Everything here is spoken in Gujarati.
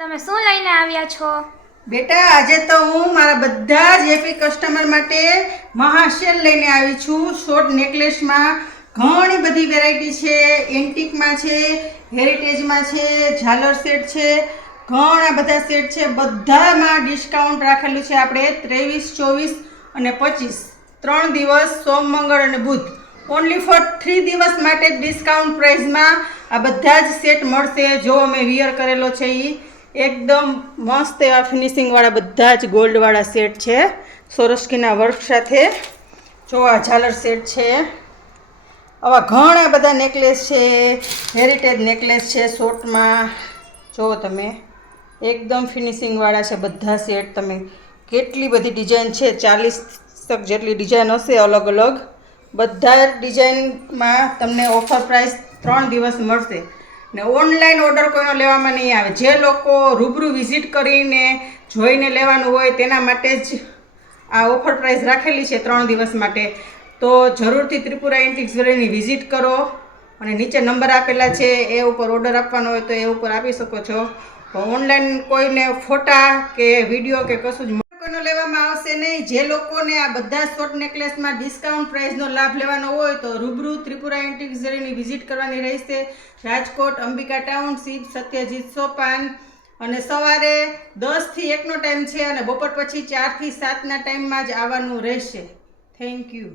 તમે શું લઈને આવ્યા છો? બેટા આજે તો હું મારા બધા જ હેપી કસ્ટમર માટે મહાસેલ લઈને આવી છું. શોર્ટ નેકલેસમાં ઘણી બધી વેરાયટી છે, એન્ટિકમાં છે, હેરિટેજમાં છે, ઝાલર સેટ છે, ઘણા બધા સેટ છે. બધામાં ડિસ્કાઉન્ટ રાખેલું છે. આપણે 23, 24 અને 25 3 દિવસ સોમ, મંગળ અને બુધ ઓનલી ફોર 3 દિવસ માટે ડિસ્કાઉન્ટ પ્રાઇસમાં આ બધા જ સેટ મળશે. જો મેં વિયર કરેલો છે એ એકદમ મસ્ત એવા ફિનિશિંગવાળા બધા જ ગોલ્ડવાળા સેટ છે, સોરસ્કીના વર્ક સાથે. જો આ ઝાલર સેટ છે, આવા ઘણા બધા નેકલેસ છે, હેરિટેજ નેકલેસ છે શોર્ટમાં. જુઓ તમે, એકદમ ફિનિશિંગવાળા છે બધા સેટ. તમે કેટલી બધી ડિઝાઇન છે, 40 જેટલી ડિઝાઇન હશે અલગ અલગ. બધા ડિઝાઇનમાં તમને ઓફર પ્રાઇસ 3 દિવસ મળશે ને ઓનલાઈન ઓર્ડર કોઈનો લેવામાં નહીં આવે. જે લોકો રૂબરૂ વિઝિટ કરીને જોઈને લેવાનું હોય તેના માટે જ આ ઓફર પ્રાઇસ રાખેલી છે 3 દિવસ માટે. તો જરૂરથી ત્રિપુરા એન્ટિક જ્વેલરીની વિઝિટ કરો અને નીચે નંબર આપેલા છે એ ઉપર ઓર્ડર આપવાનો હોય તો એ ઉપર આપી શકો છો. ઓનલાઈન કોઈને ફોટા કે વિડીયો કે કશું જ કોઈનો લેવામાં આવશે નહીં. જે લોકોને આ બધા શોર્ટ નેકલેસમાં ડિસ્કાઉન્ટ પ્રાઇસનો લાભ લેવાનો હોય તો રૂબરૂ ત્રિપુરા એન્ટિક જ્વેલરીની વિઝિટ કરવાની રહેશે. રાજકોટ, અંબિકા ટાઉનશીપ, સત્યજીત સોપાન. અને સવારે 10 થી 1 નો ટાઈમ છે અને બપોર પછી 4 થી 7 ના ટાઈમમાં જ આવવાનું રહેશે. Thank you.